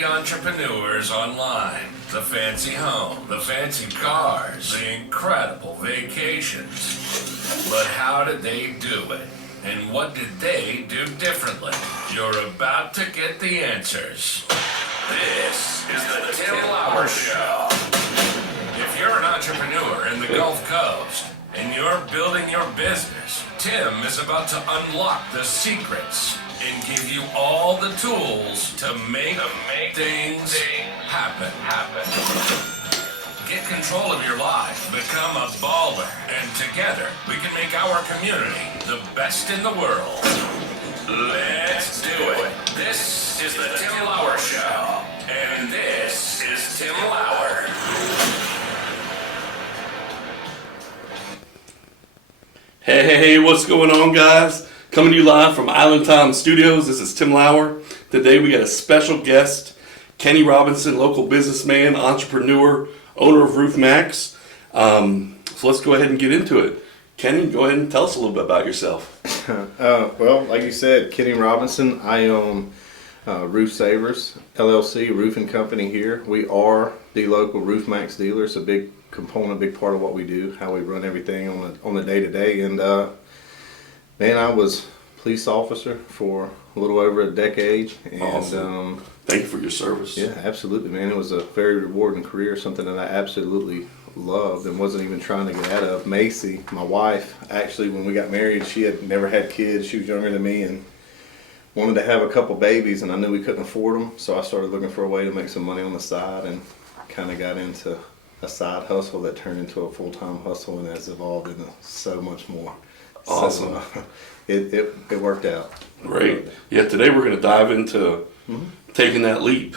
fancy entrepreneurs online, the fancy home, the fancy cars, the incredible vacations. But how did they do it? And what did they do differently? You're about to get the answers. This is the Tim Lauer Show. If you're an entrepreneur in the Gulf Coast and you're building your business, Tim is about to unlock the secrets and give you all the tools to make things happen. Get control of your life, become a baller, and together we can make our community the best in the world. Let's do it. This is the Tim Lauer Show, and this is Tim Lauer. Hey, what's going on, guys? Coming to you live from Island Time Studios. This is Tim Lauer. Today we got a special guest, Kenny Robinson, local businessman, entrepreneur, owner of Roof Maxx. So let's go ahead and get into it. Kenny, go ahead and tell us a little bit about yourself. Well, like you said, Kenny Robinson. I own Roof Savers, LLC, roofing company here. We are the local Roof Maxx dealer. It's a big component, big part of what we do, how we run everything on the day-to-day. And man, I was police officer for a little over a decade. And Awesome. Thank you for your service. Yeah, absolutely, man. It was a very rewarding career, something that I absolutely loved and wasn't even trying to get out of. Macy, my wife, actually, when we got married, she had never had kids. She was younger than me and wanted to have a couple babies, and I knew we couldn't afford them, so I started looking for a way to make some money on the side and kind of got into a side hustle that turned into a full-time hustle and has evolved into so much more. Awesome. So, it worked out. Great. Yeah, today we're going to dive into taking that leap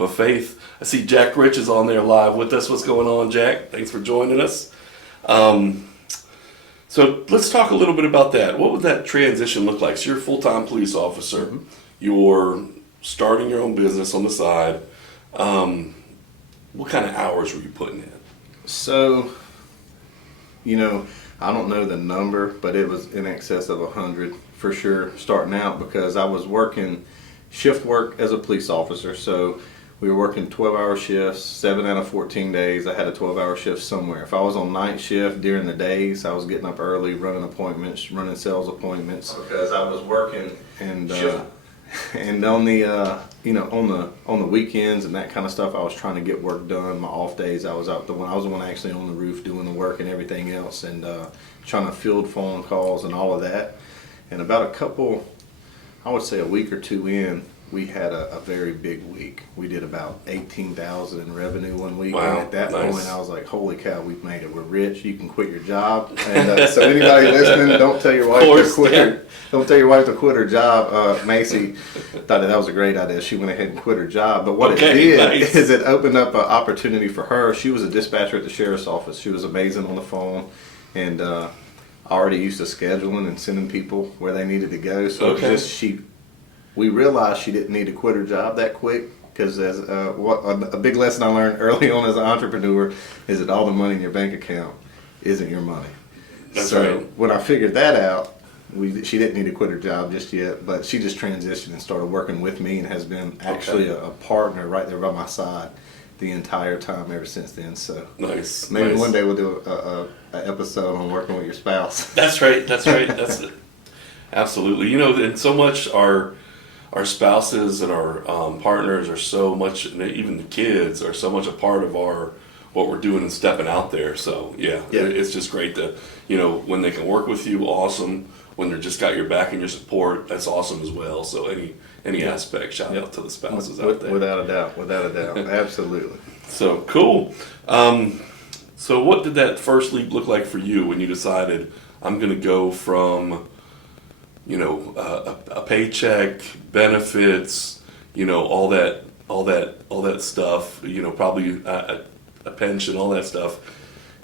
of faith. I see Jack Rich is on there live with us. What's going on, Jack? Thanks for joining us. So let's talk a little bit about that. What would that transition look like? So you're a full-time police officer. You're starting your own business on the side. What kind of hours were you putting in? So, I don't know the number, but it was in excess of 100 for sure starting out, because I was working shift work as a police officer. So we were working 12-hour shifts, 7 out of 14 days. I had a 12-hour shift somewhere. If I was on night shift during the days, I was getting up early, running appointments, running sales appointments, because I was working and on the on the weekends and that kind of stuff, I was trying to get work done. My off days, I was the one actually on the roof doing the work and everything else, and trying to field phone calls and all of that. And about I would say a week or two in, we had a very big week. We did about 18,000 in revenue one week. Wow, And at that nice. point, I was like, holy cow, we've made it. We're rich. You can quit your job. And so anybody listening, don't tell your wife to quit her. Don't tell your wife to quit her job. Macy thought that was a great idea. She went ahead and quit her job. But what it did is it opened up an opportunity for her. She was a dispatcher at the sheriff's office. She was amazing on the phone, and already used to scheduling and sending people where they needed to go. So it was just we realized she didn't need to quit her job that quick, because as a big lesson I learned early on as an entrepreneur is that all the money in your bank account isn't your money. That's right. When I figured that out, she didn't need to quit her job just yet, but she just transitioned and started working with me and has been actually a partner right there by my side the entire time ever since then. So Nice. maybe nice. one day we'll do a episode on working with your spouse. That's right. That's it. Absolutely. And so much our spouses and our partners are so much, even the kids are so much a part of what we're doing and stepping out there. So it's just great to, when they can work with you, awesome. When they're just got your back and your support, that's awesome as well. So any aspect, shout out to the spouses out there. Without a doubt, absolutely. So cool. So what did that first leap look like for you when you decided I'm going to go from a paycheck, benefits, all that stuff, probably a pension, all that stuff,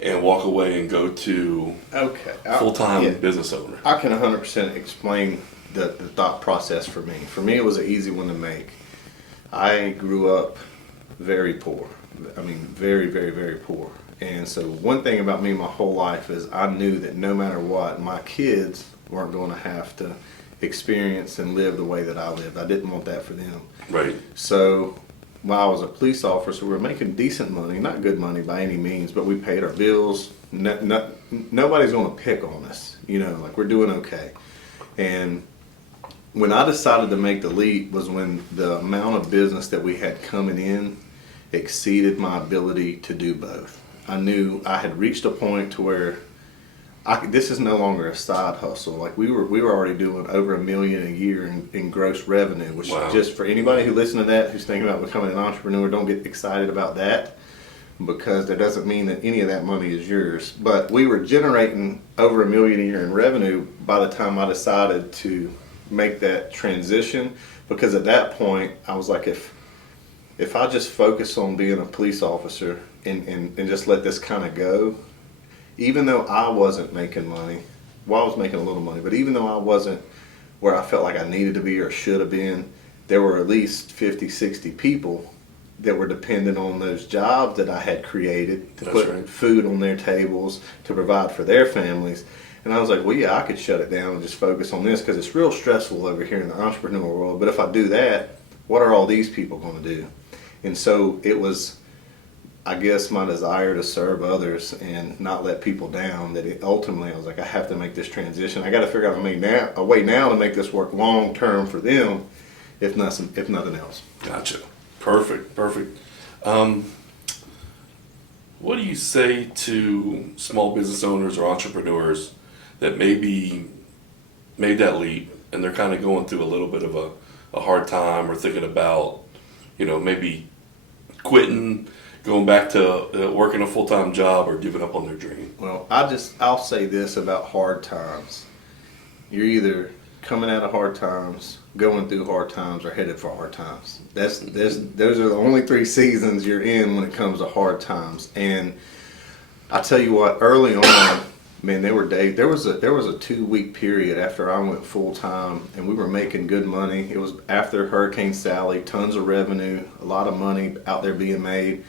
and walk away and go to full-time business owner? I can 100% explain the thought process for me. For me, it was an easy one to make. I grew up very poor. I mean, very, very, very poor. And so one thing about me my whole life is I knew that no matter what, my kids weren't going to have to experience and live the way that I lived. I didn't want that for them. Right. So while I was a police officer, we were making decent money, not good money by any means, but we paid our bills. Nobody's going to pick on us, like we're doing okay. And when I decided to make the leap was when the amount of business that we had coming in exceeded my ability to do both. I knew I had reached a point to where this is no longer a side hustle. Like we were already doing over $1 million a year in gross revenue, which wow. Just for anybody who listens to that, who's thinking about becoming an entrepreneur, don't get excited about that, because that doesn't mean that any of that money is yours. But we were generating over $1 million a year in revenue by the time I decided to make that transition, because at that point I was like, if I just focus on being a police officer and just let this kind of go, even though I wasn't making money, well, I was making a little money, but even though I wasn't where I felt like I needed to be or should have been, there were at least 50, 60 people that were dependent on those jobs that I had created to put food on their tables, to provide for their families. And I was like, well, yeah, I could shut it down and just focus on this, because it's real stressful over here in the entrepreneur world. But if I do that, what are all these people going to do? And so it was, I guess, my desire to serve others and not let people down, that ultimately I was like, I have to make this transition. I got to figure out a way now to make this work long term for them, if nothing else. Gotcha. Perfect. What do you say to small business owners or entrepreneurs that maybe made that leap and they're kind of going through a little bit of a hard time, or thinking about, maybe quitting, going back to working a full-time job, or giving up on their dream? Well, I'll say this about hard times. You're either coming out of hard times, going through hard times, or headed for hard times. Those are the only 3 seasons you're in when it comes to hard times. And I tell you what, early on, man, there were days. There was a 2-week period after I went full time, and we were making good money. It was after Hurricane Sally, tons of revenue, a lot of money out there being made,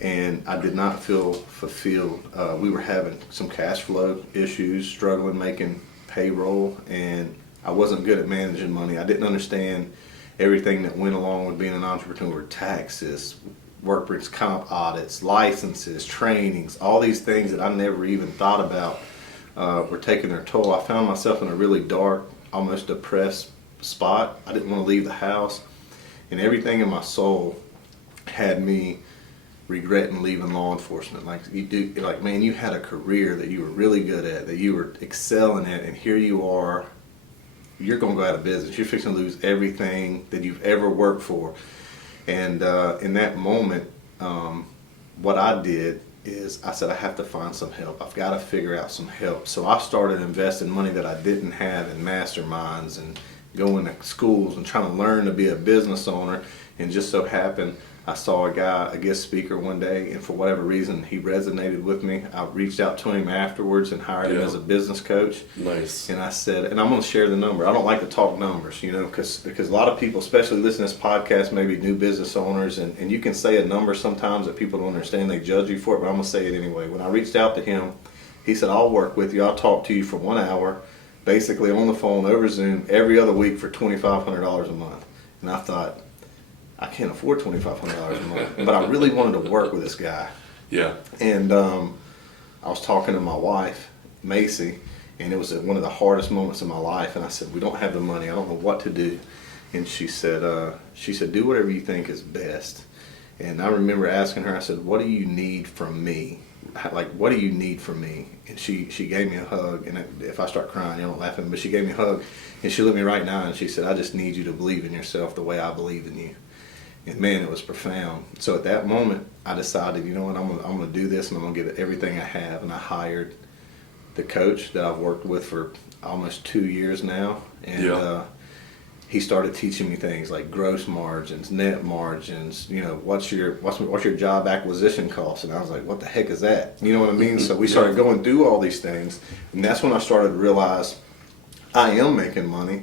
and I did not feel fulfilled. We were having some cash flow issues, struggling making payroll, and I wasn't good at managing money. I didn't understand everything that went along with being an entrepreneur: taxes, workers' comp audits, licenses, trainings, all these things that I never even thought about were taking their toll. I found myself in a really dark, almost depressed spot. I didn't want to leave the house, and everything in my soul had me regretting leaving law enforcement. Man, you had a career that you were really good at, that you were excelling at, and here you are, you're going to go out of business. You're fixing to lose everything that you've ever worked for. And in that moment, what I did is I said, I have to find some help. I've got to figure out some help. So I started investing money that I didn't have in masterminds and going to schools and trying to learn to be a business owner. And just so happened, I saw a guy, a guest speaker one day, and for whatever reason, he resonated with me. I reached out to him afterwards and hired him as a business coach. Nice. And I said, and I'm going to share the number. I don't like to talk numbers, because a lot of people, especially listening to this podcast, maybe new business owners, and you can say a number sometimes that people don't understand. They judge you for it, but I'm going to say it anyway. When I reached out to him, he said, I'll work with you. I'll talk to you for 1 hour, basically on the phone over Zoom every other week for $2,500 a month. And I thought, I can't afford $2,500 a month, but I really wanted to work with this guy. Yeah. And I was talking to my wife, Macy, and it was one of the hardest moments of my life. And I said, we don't have the money. I don't know what to do. And she said, do whatever you think is best. And I remember asking her, I said, what do you need from me? What do you need from me? And she gave me a hug. And if I start crying, you don't laugh at me, but she gave me a hug. And she looked at me right now and she said, I just need you to believe in yourself the way I believe in you. And man, it was profound. So at that moment, I decided, you know what, I'm gonna do this, and I'm gonna give it everything I have. And I hired the coach that I've worked with for almost 2 years now, and he started teaching me things like gross margins, net margins. What's your job acquisition cost? And I was like, what the heck is that? You know what I mean? So we started going through all these things, and that's when I started to realize I am making money.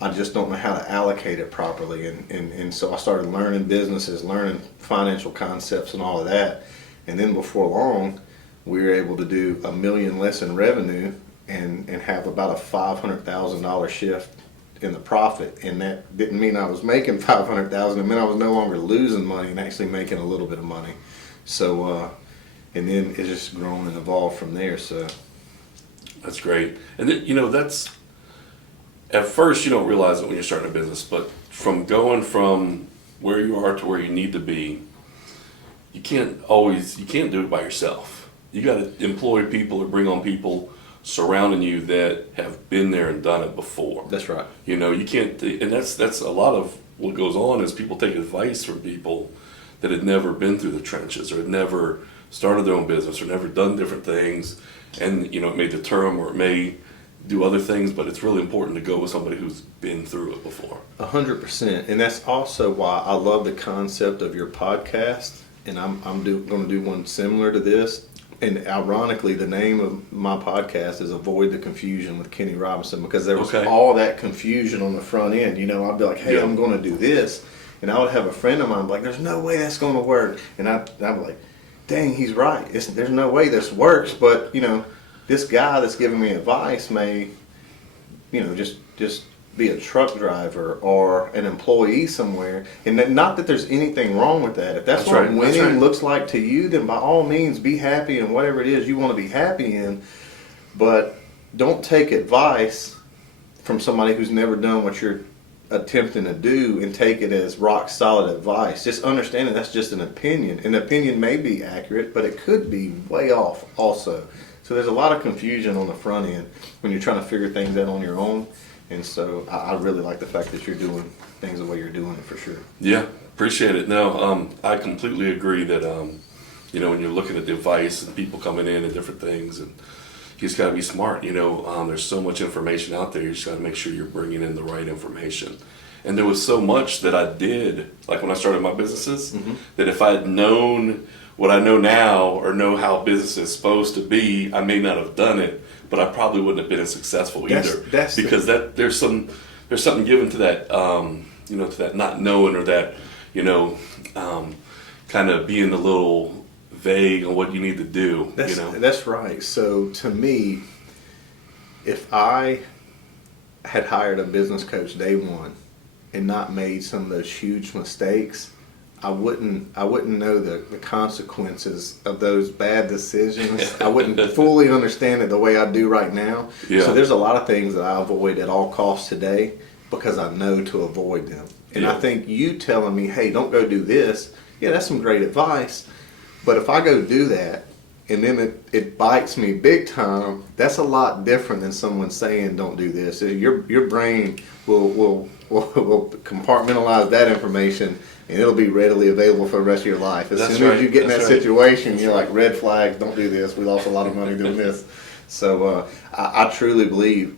I just don't know how to allocate it properly. And so I started learning businesses, learning financial concepts and all of that. And then before long, we were able to do $1 million less in revenue and have about a $500,000 shift in the profit, and that didn't mean I was making 500,000. It meant I was no longer losing money and actually making a little bit of money. So, and then it just grown and evolved from there. So That's great. And then, that's, at first you don't realize it when you're starting a business, but from going from where you are to where you need to be, you can't do it by yourself. You got to employ people or bring on people surrounding you that have been there and done it before. that's right. You can't, and that's a lot of what goes on is people take advice from people that had never been through the trenches or had never started their own business or never done different things, and it may deter them or it may do other things, but it's really important to go with somebody who's been through it before. 100%, and that's also why I love the concept of your podcast. And I'm going to do one similar to this. And ironically, the name of my podcast is "Avoid the Confusion" with Kenny Robinson, because there was all that confusion on the front end. I'd be like, "Hey, I'm going to do this," and I would have a friend of mine be like, "There's no way that's going to work," and I'd be like, "Dang, he's right. There's no way this works." But this guy that's giving me advice may, just be a truck driver or an employee somewhere, and not that there's anything wrong with that. If that's what winning looks like to you, then by all means be happy in whatever it is you want to be happy in, but don't take advice from somebody who's never done what you're attempting to do and take it as rock solid advice. Just understand that that's just an opinion. An opinion may be accurate, but it could be way off also. So there's a lot of confusion on the front end when you're trying to figure things out on your own. And so I really like the fact that you're doing things the way you're doing it, for sure. Yeah, appreciate it. No, I completely agree that, when you're looking at the advice and people coming in and different things, and you just got to be smart. There's so much information out there. You just got to make sure you're bringing in the right information. And there was so much that I did, like when I started my businesses, that if I had known what I know now or know how business is supposed to be, I may not have done it. But I probably wouldn't have been as successful either, because there's something given to that, to that not knowing, or that, kind of being a little vague on what you need to do. That's right. So to me, if I had hired a business coach day one and not made some of those huge mistakes, I wouldn't know the consequences of those bad decisions. I wouldn't fully understand it the way I do right now. Yeah. So there's a lot of things that I avoid at all costs today because I know to avoid them. And I think you telling me, "Hey, don't go do this," that's some great advice. But if I go do that and then it bites me big time, that's a lot different than someone saying, "Don't do this." Your brain will compartmentalize that information, and it'll be readily available for the rest of your life. As soon as you get in that situation, you're like, "Red flag, don't do this. We lost a lot of money doing this." So I truly believe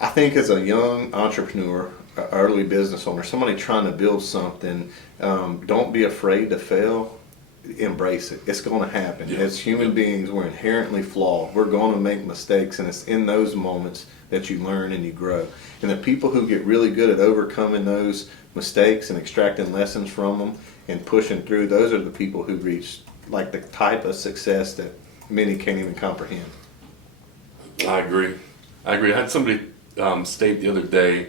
I think as a young entrepreneur, early business owner, somebody trying to build something, don't be afraid to fail. Embrace it. It's going to happen. As human beings, we're inherently flawed. We're going to make mistakes, and it's in those moments that you learn and you grow. And the people who get really good at overcoming those mistakes and extracting lessons from them and pushing through, those are the people who reach like the type of success that many can't even comprehend. I agree. I had somebody state the other day,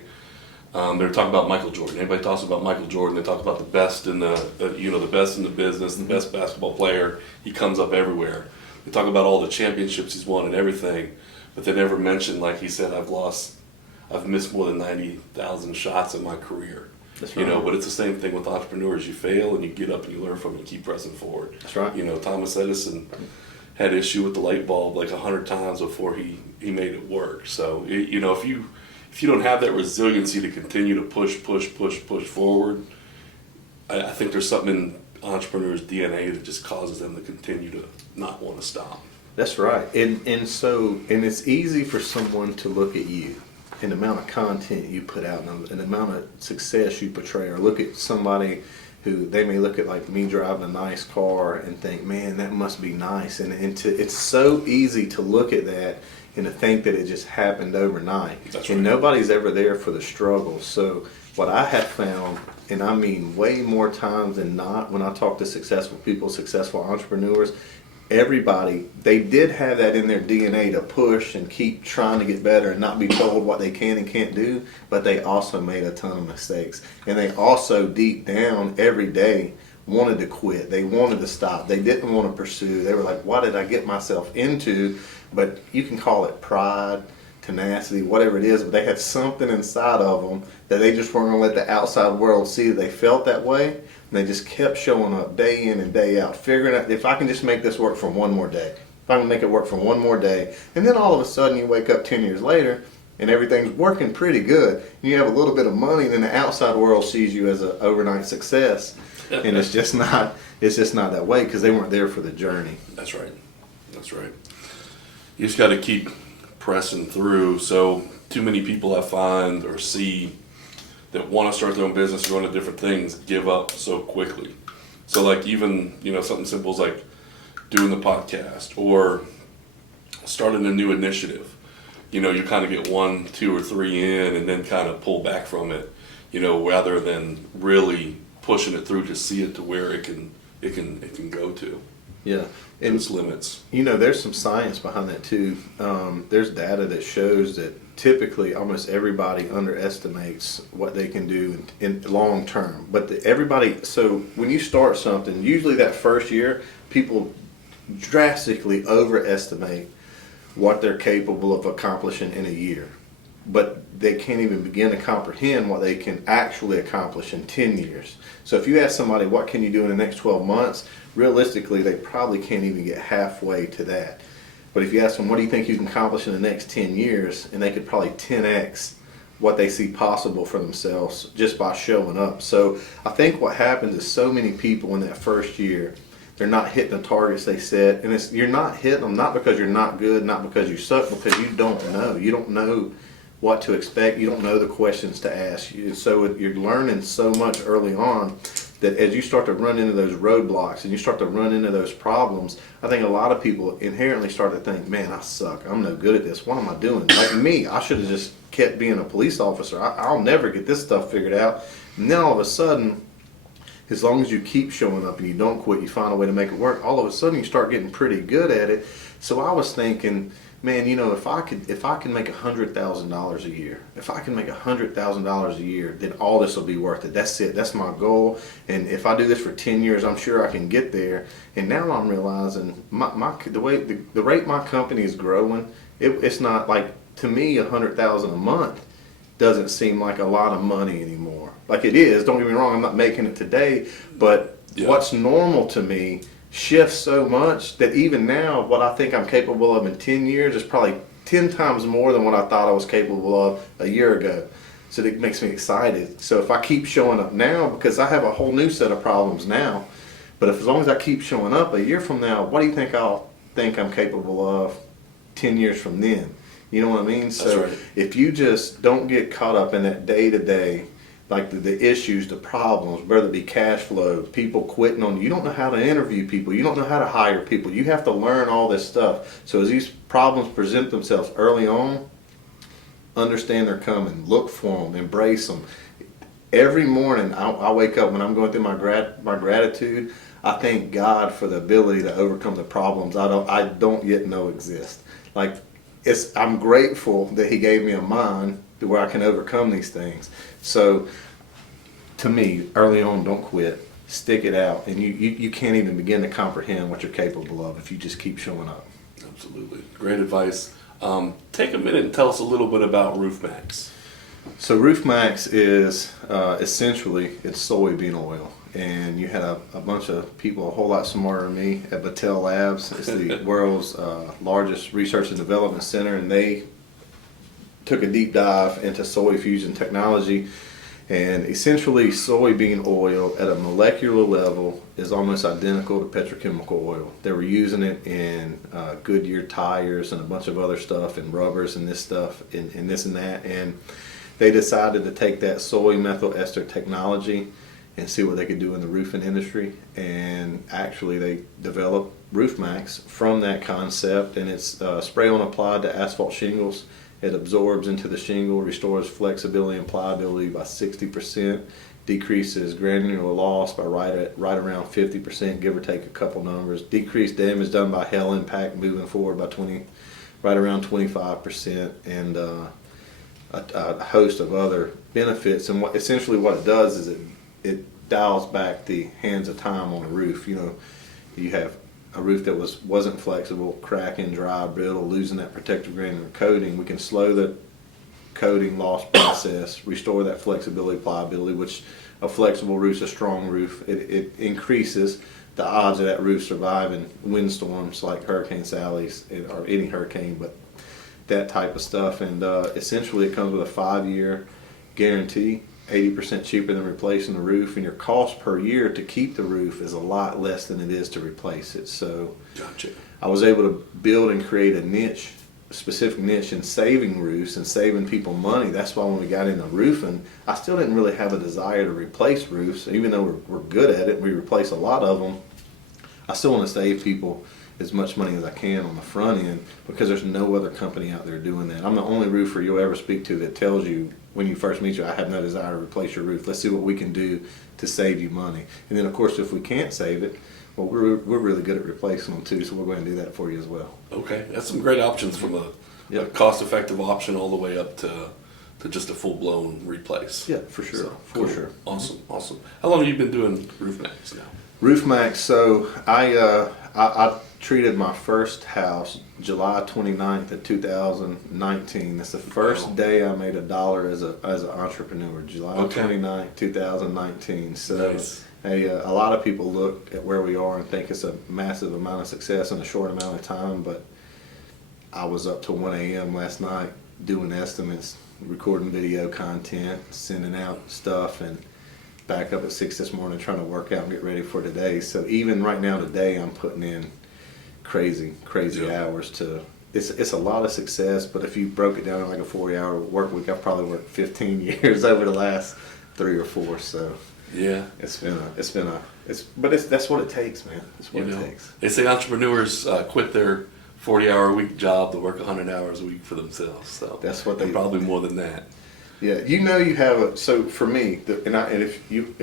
they were talking about Michael Jordan. Anybody talks about Michael Jordan, they talk about the best in the best in the business, the best basketball player. He comes up everywhere. They talk about all the championships he's won and everything, but they never mention, like he said, I've missed more than 90,000 shots in my career. That's right. But it's the same thing with entrepreneurs. You fail and you get up and you learn from it and keep pressing forward. That's right. Thomas Edison had issue with the light bulb like 100 times before he made it work. So, if you don't have that resiliency to continue to push forward, I think there's something in entrepreneurs' DNA that just causes them to continue to not want to stop. That's right. And it's easy for someone to look at you and the amount of content you put out and the amount of success you portray, or look at somebody who they may look at like me driving a nice car and think, "Man, that must be nice." And it's so easy to look at that and to think that it just happened overnight. That's and right. Nobody's ever there for the struggle. So what I have found, and I mean way more times than not when I talk to successful people, successful entrepreneurs, everybody, they did have that in their DNA to push and keep trying to get better and not be told what they can and can't do, but they also made a ton of mistakes. And they also deep down every day wanted to quit. They wanted to stop. They didn't want to pursue. They were like, what did I get myself into? But you can call it pride, tenacity, whatever it is, but they had something inside of them that they just weren't going to let the outside world see that they felt that way. And they just kept showing up day in and day out, figuring out, if I can just make this work for one more day, if I can make it work for one more day. And then all of a sudden you wake up 10 years later and everything's working pretty good. And you have a little bit of money and then the outside world sees you as an overnight success. And it's just not that way because they weren't there for the journey. That's right. That's right. You just got to keep pressing through. So too many people I find or see that want to start their own business, go into different things, give up so quickly. So like even, something simple as like doing the podcast or starting a new initiative. You kind of get 1, 2, or 3 in and then kind of pull back from it, rather than really pushing it through to see it to where it can go to. Yeah. And its limits. There's some science behind that too. There's data that shows that typically almost everybody underestimates what they can do in long term. But so when you start something, usually that first year, people drastically overestimate what they're capable of accomplishing in a year. But they can't even begin to comprehend what they can actually accomplish in 10 years. So if you ask somebody, what can you do in the next 12 months? Realistically, they probably can't even get halfway to that. But if you ask them, what do you think you can accomplish in the next 10 years? And they could probably 10x what they see possible for themselves just by showing up. So I think what happens is so many people in that first year, they're not hitting the targets they set. And you're not hitting them not because you're not good, not because you suck, because you don't know. You don't know what to expect. You don't know the questions to ask. So you're learning so much early on that as you start to run into those roadblocks and you start to run into those problems, I think a lot of people inherently start to think, man, I suck. I'm no good at this. What am I doing? Like me, I should have just kept being a police officer. I'll never get this stuff figured out. And then all of a sudden, as long as you keep showing up and you don't quit, you find a way to make it work, all of a sudden you start getting pretty good at it. So I was thinking, man, if I can make $100,000 a year, if I can make $100,000 a year, then all this will be worth it. That's it. That's my goal. And if I do this for 10 years, I'm sure I can get there. And now I'm realizing the rate my company is growing, it's not like, to me, $100,000 a month doesn't seem like a lot of money anymore. Like it is. Don't get me wrong. I'm not making it today, but what's normal to me shifts so much that even now what I think I'm capable of in 10 years is probably 10 times more than what I thought I was capable of a year ago. So it makes me excited. So if I keep showing up now, because I have a whole new set of problems now, but as long as I keep showing up a year from now, what do you think I'll think I'm capable of 10 years from then? You know what I mean? So right. If you just don't get caught up in that day-to-day, like the issues, the problems, whether it be cash flow, people quitting on you. You don't know how to interview people. You don't know how to hire people. You have to learn all this stuff. So as these problems present themselves early on, understand they're coming. Look for them. Embrace them. Every morning I wake up when I'm going through my gratitude, I thank God for the ability to overcome the problems I don't yet know exist. Like I'm grateful that He gave me a mind to where I can overcome these things. So to me, early on, don't quit. Stick it out. And you can't even begin to comprehend what you're capable of if you just keep showing up. Absolutely. Great advice. Take a minute and tell us a little bit about Roof Maxx. So Roof Maxx is essentially, it's soybean oil. And you had a bunch of people a whole lot smarter than me at Battelle Labs. It's the world's largest research and development center, and they took a deep dive into soy fusion technology. And essentially soybean oil at a molecular level is almost identical to petrochemical oil. They were using it in Goodyear tires and a bunch of other stuff, and rubbers and this stuff and this and that. And they decided to take that soy methyl ester technology and see what they could do in the roofing industry. And actually they developed Roof Maxx from that concept, and it's spray-on applied to asphalt shingles. It absorbs into the shingle, restores flexibility and pliability by 60%, decreases granular loss by right around 50%, give or take a couple numbers. Decreased damage done by hail impact moving forward by right around 25%, and a host of other benefits. And essentially what it does is it dials back the hands of time on a roof. You know, you have a roof that wasn't flexible, cracking, dry, brittle, losing that protective granular coating. We can slow the coating loss process, restore that flexibility, pliability, which a flexible roof's a strong roof. It increases the odds of that roof surviving windstorms like Hurricane Sally's or any hurricane, but that type of stuff. And essentially it comes with a 5-year guarantee, 80% cheaper than replacing the roof, and your cost per year to keep the roof is a lot less than it is to replace it. So Gotcha. I was able to build and create a specific niche in saving roofs and saving people money. That's why when we got into roofing, I still didn't really have a desire to replace roofs. Even though we're good at it, we replace a lot of them, I still want to save people as much money as I can on the front end, because there's no other company out there doing that. I'm the only roofer you'll ever speak to that tells you when you first meet you, I have no desire to replace your roof. Let's see what we can do to save you money. And then of course, if we can't save it, well, we're really good at replacing them too, so we're going to do that for you as well. Okay, that's some great options from a cost-effective option all the way up to just a full-blown replace. Yeah, for sure, So, for cool. sure. Awesome. How long have you been doing Roof Maxx now? Roof Maxx. So I treated my first house July 29th of 2019. That's the first day I made $1 as an entrepreneur. July 29th, 2019. So nice. hey, a lot of people look at where we are and think it's a massive amount of success in a short amount of time, but I was up till 1 a.m. last night doing estimates, recording video content, sending out stuff, and back up at 6 this morning trying to work out and get ready for today. So even right now today, I'm putting in crazy hours to. It's a lot of success, but if you broke it down in like a 40-hour work week, I've probably worked 15 years over the last 3 or 4. So yeah, that's what it takes, man. That's what it takes. They say entrepreneurs quit their 40-hour a week job to work 100 hours a week for themselves. So that's what they probably more than that. Yeah, you know, you have so for me, and if you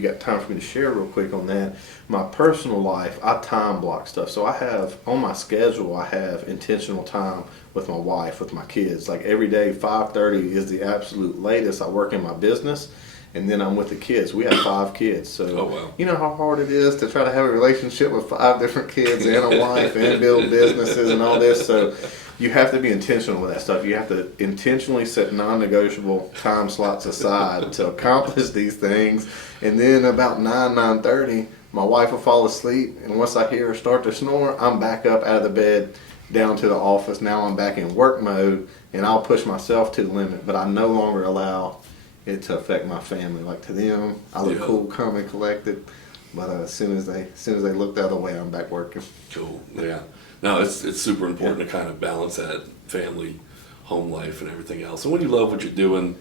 got time for me to share real quick on that, my personal life, I time block stuff. So I have on my schedule, I have intentional time with my wife, with my kids. Like every day, 5:30 is the absolute latest. I work in my business, and then I'm with the kids. We have 5 kids, so you know how hard it is to try to have a relationship with 5 different kids and a wife and build businesses and all this. So you have to be intentional with that stuff. You have to intentionally set non-negotiable time slots aside to accomplish these things. And then about 9:30, my wife will fall asleep, and once I hear her start to snore, I'm back up out of the bed, down to the office. Now I'm back in work mode, and I'll push myself to the limit, but I no longer allow it to affect my family. Like to them, I look cool, calm, and collected. But as soon as they look the other way, I'm back working. Cool. Yeah. No, it's super important to kind of balance that family, home life, and everything else. And when you love what you're doing,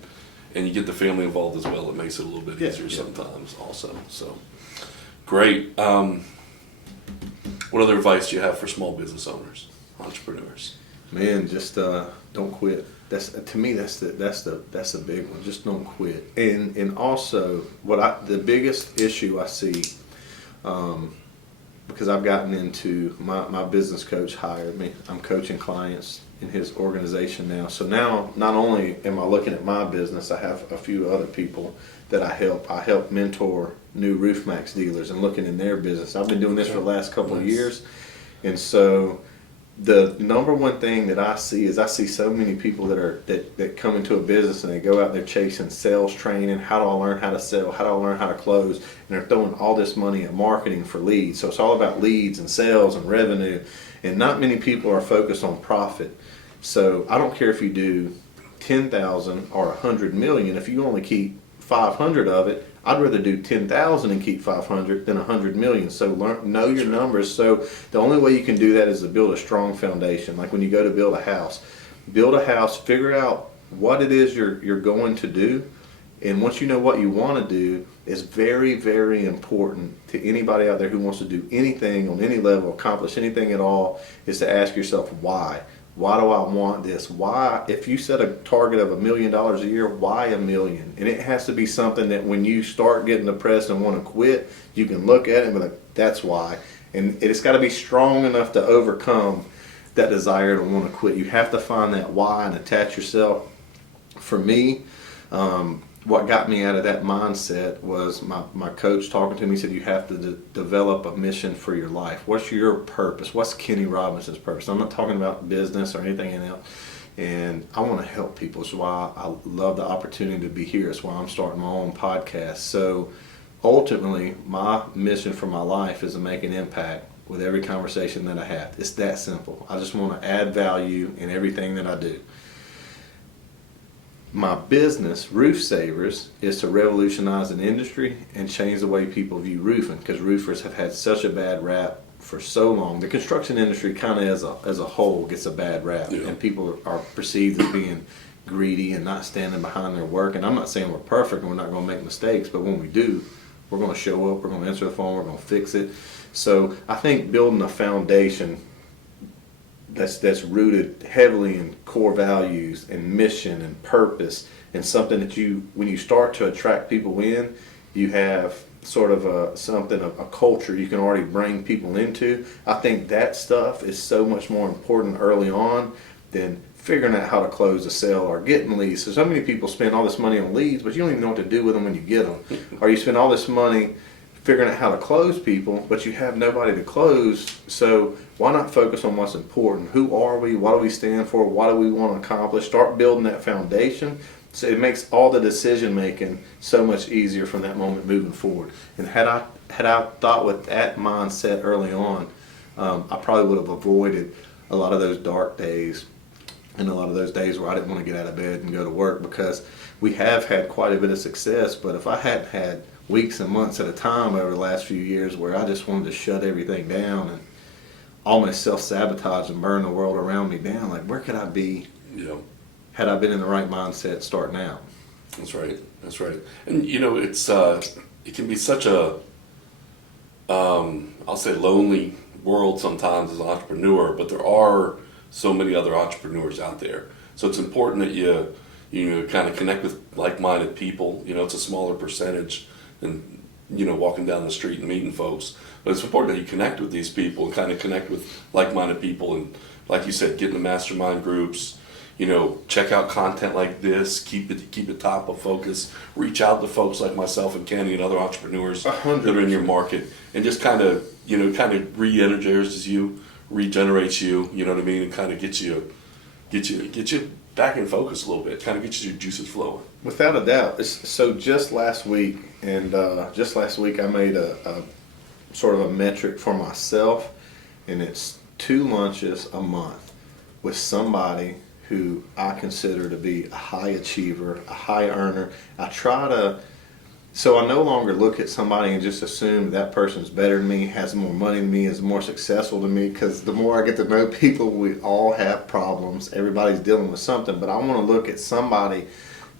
and you get the family involved as well, it makes it a little bit easier sometimes. Also, so great. What other advice do you have for small business owners, entrepreneurs? Man, just don't quit. That's to me. That's the big one. Just don't quit. And also, the biggest issue I see, because I've gotten into my business coach hired me. I'm coaching clients in his organization now. So now, not only am I looking at my business, I have a few other people that I help. I help mentor new Roof Maxx dealers and looking in their business. I've been doing this for the last couple of years, and so the number one thing that I see is I see so many people that come into a business and they go out there chasing sales training. How do I learn how to sell? How do I learn how to close? And they're throwing all this money at marketing for leads. So it's all about leads and sales and revenue. And not many people are focused on profit. So I don't care if you do 10,000 or 100 million. If you only keep 500 of it, I'd rather do 10,000 and keep 500 than 100 million. So know your numbers. So the only way you can do that is to build a strong foundation. Like when you go to build a house, figure out what it is you're going to do. And once you know what you want to do, it's very, very important to anybody out there who wants to do anything on any level, accomplish anything at all, is to ask yourself why. Why do I want this? Why, if you set a target of $1 million a year, why $1 million? And it has to be something that when you start getting depressed and want to quit, you can look at it and be like, that's why. And it's got to be strong enough to overcome that desire to want to quit. You have to find that why and attach yourself. For me, what got me out of that mindset was my coach talking to me. He said, you have to develop a mission for your life. What's your purpose? What's Kenny Robinson's purpose? I'm not talking about business or anything else. And I want to help people. It's why I love the opportunity to be here. It's why I'm starting my own podcast. So ultimately, my mission for my life is to make an impact with every conversation that I have. It's that simple. I just want to add value in everything that I do. My business, Roof Savers, is to revolutionize an industry and change the way people view roofing, because roofers have had such a bad rap for so long. The construction industry kind of as a whole gets a bad rap, and people are perceived as being greedy and not standing behind their work. And I'm not saying we're perfect and we're not going to make mistakes, but when we do, we're going to show up, we're going to answer the phone, we're going to fix it. So I think building a foundation that's rooted heavily in core values and mission and purpose, and something that when you start to attract people in, you have sort of a culture you can already bring people into. I think that stuff is so much more important early on than figuring out how to close a sale or getting leads. So many people spend all this money on leads, but you don't even know what to do with them when you get them. Or you spend all this money figuring out how to close people, but you have nobody to close. So why not focus on what's important? Who are we? What do we stand for? What do we want to accomplish? Start building that foundation. So it makes all the decision making so much easier from that moment moving forward. And had I thought with that mindset early on, I probably would have avoided a lot of those dark days and a lot of those days where I didn't want to get out of bed and go to work, because we have had quite a bit of success. But if I hadn't had weeks and months at a time over the last few years where I just wanted to shut everything down and almost self-sabotage and burn the world around me down, like, where could I be had I been in the right mindset starting out? That's right. And it's it can be such a I'll say lonely world sometimes as an entrepreneur, but there are so many other entrepreneurs out there. So it's important that you kind of connect with like-minded people. It's a smaller percentage than walking down the street and meeting folks, but it's important that you connect with these people and kind of connect with like-minded people, and like you said, get in the mastermind groups. Check out content like this. Keep it top of focus. Reach out to folks like myself and Kenny and other entrepreneurs 100%. that are in your market, and just kind of re-energizes you, regenerates you. You know what I mean, and kind of get you back in focus a little bit. Kind of gets your juices flowing. Without a doubt. So just last week, I made a sort of a metric for myself, and it's 2 lunches a month with somebody who I consider to be a high achiever, a high earner. So I no longer look at somebody and just assume that person's better than me, has more money than me, is more successful than me, because the more I get to know people, we all have problems. Everybody's dealing with something, but I want to look at somebody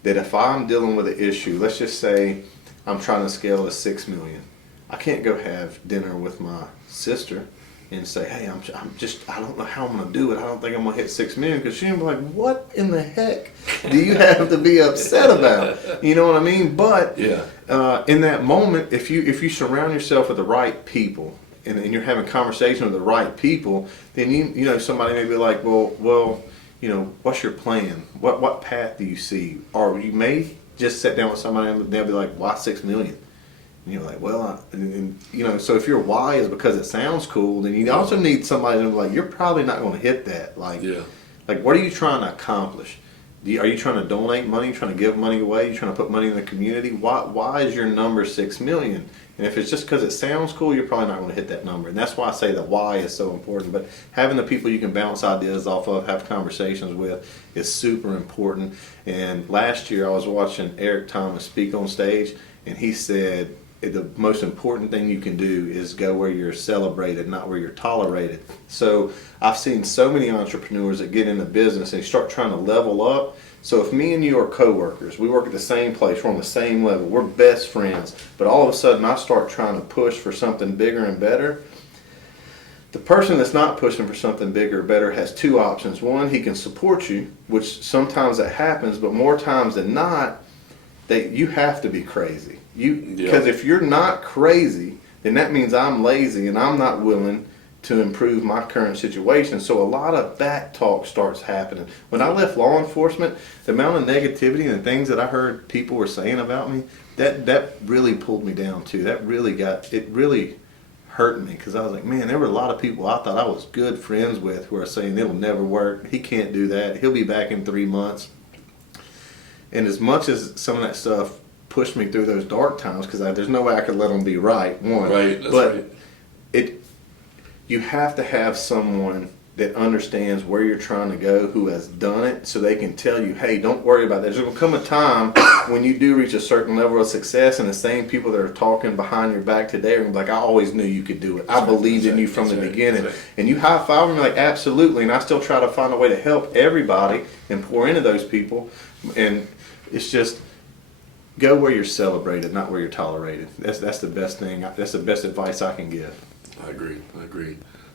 that if I'm dealing with an issue, let's just say I'm trying to scale to $6 million. I can't go have dinner with my sister and say, hey, I don't know how I'm going to do it. I don't think I'm going to hit $6 million, because she'll be like, what in the heck do you have to be upset about? You know what I mean? But in that moment, if you surround yourself with the right people and you're having conversation with the right people, then somebody may be like, well, what's your plan? What path do you see? Or you may just sit down with somebody and they'll be like, why $6 million? And you're like, well, so if your why is because it sounds cool, then you also need somebody to be like, you're probably not going to hit that. Like, what are you trying to accomplish? Are you trying to donate money? Are you trying to give money away? Are you trying to put money in the community? Why is your number $6 million? And if it's just because it sounds cool, you're probably not going to hit that number. And that's why I say the why is so important. But having the people you can bounce ideas off of, have conversations with, is super important. And last year I was watching Eric Thomas speak on stage, and he said, the most important thing you can do is go where you're celebrated, not where you're tolerated. So I've seen so many entrepreneurs that get into business and start trying to level up. So if me and you are coworkers, we work at the same place, we're on the same level, we're best friends, but all of a sudden I start trying to push for something bigger and better, the person that's not pushing for something bigger or better has two options. One, he can support you, which sometimes that happens, but more times than not, you have to be crazy. Because if you're not crazy, then that means I'm lazy and I'm not willing to improve my current situation. So a lot of back talk starts happening. When I left law enforcement, the amount of negativity and the things that I heard people were saying about me, that really pulled me down too. It really hurt me, because I was like, man, there were a lot of people I thought I was good friends with who are saying it'll never work. He can't do that. He'll be back in 3 months. And as much as some of that stuff pushed me through those dark times, because there's no way I could let them be right. Right, that's but right. You have to have someone that understands where you're trying to go, who has done it, so they can tell you, hey, don't worry about that. There's going to come a time when you do reach a certain level of success, and the same people that are talking behind your back today are going to be like, I always knew you could do it. I believed in you from the beginning. And you high five them, like, absolutely. And I still try to find a way to help everybody and pour into those people. And it's just, go where you're celebrated, not where you're tolerated. That's the best thing. That's the best advice I can give. I agree.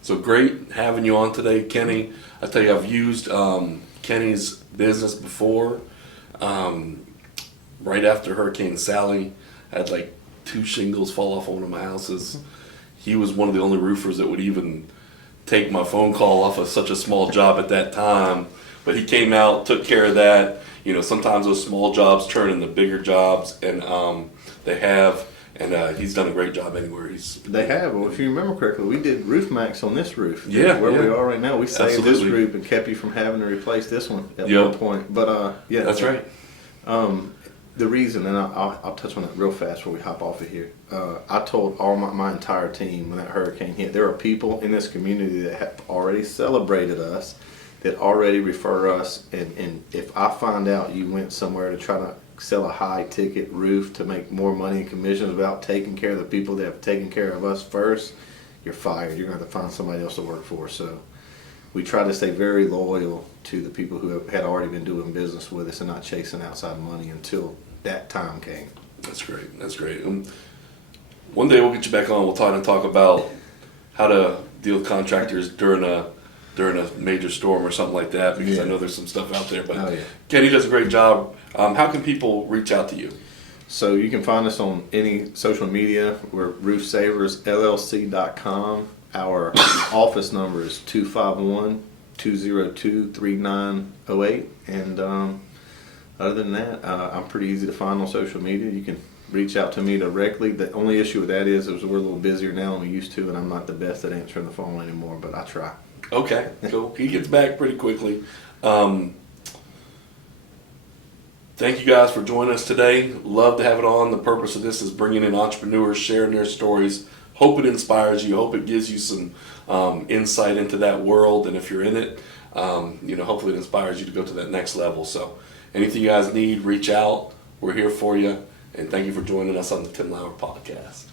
So great having you on today, Kenny. I tell you, I've used Kenny's business before. Right after Hurricane Sally, I had like 2 shingles fall off one of my houses. He was one of the only roofers that would even take my phone call off of such a small job at that time. But he came out, took care of that. You know, sometimes those small jobs turn into bigger jobs, and they have. And he's done a great job anywhere. They have. Well, if you remember correctly, we did Roof Maxx on this roof. Yeah, where we are right now. We saved Absolutely. this roof and kept you from having to replace this one at one point. But yeah, that's right. The reason, and I'll touch on that real fast before we hop off of here. I told all my entire team when that hurricane hit, there are people in this community that have already celebrated us, that already refer us, and if I find out you went somewhere to try to sell a high ticket roof to make more money in commissions without taking care of the people that have taken care of us first, you're fired. You're going to have to find somebody else to work for. So we try to stay very loyal to the people who had already been doing business with us and not chasing outside money until that time came. That's great. One day we'll get you back on. We'll talk about how to deal with contractors during a major storm or something like that, because I know there's some stuff out there. But Kenny does a great job. How can people reach out to you? So you can find us on any social media. We're roofsaversllc.com. Our office number is 251-202-3908. And other than that, I'm pretty easy to find on social media. You can reach out to me directly. The only issue with that is we're a little busier now than we used to, and I'm not the best at answering the phone anymore, but I try. Okay, cool. He gets back pretty quickly. Thank you guys for joining us today. Love to have it on. The purpose of this is bringing in entrepreneurs, sharing their stories. Hope it inspires you. Hope it gives you some insight into that world. And if you're in it, hopefully it inspires you to go to that next level. So anything you guys need, reach out. We're here for you. And thank you for joining us on the Tim Lauer Podcast.